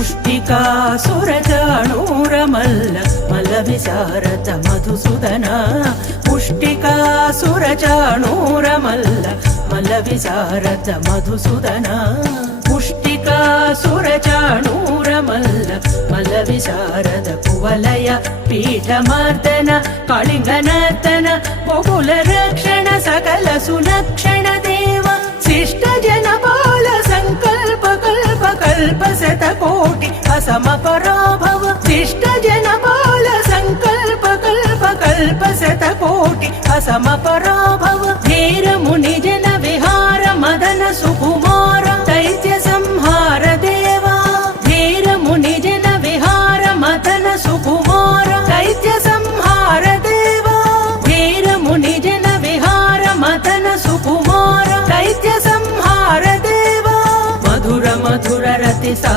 पुष्टिकासुरचाणूरमल्ल मल्लविशारद मधुसूदन पुष्टिकासुरचाणूरमल्ल मल्लविशारद मधुसूदन पुष्टिकासुरचाणूरमल्ल मल्लविशारद कुवलय पीठमर्दन कालिङ्गनर्तन गोकुलरक्षण सकल सुलक्षण देव शिष्ट जनपाल संकल्प कल्प कल्प शतकोटि असमपराभव शिष्ट जनपाल संकल्प कल्प कल्प शतकोटि असमपराभव धीर मुनि जन विहार मदन सुकुमार दैत्य संहार देवा धीर मुनि जन विहार मदन सुकुमार दैत्य संहार देवा धीर मुनि जन विहार मदन सुकुमार दैत्य संहार देवा मधुर मधुर रति सा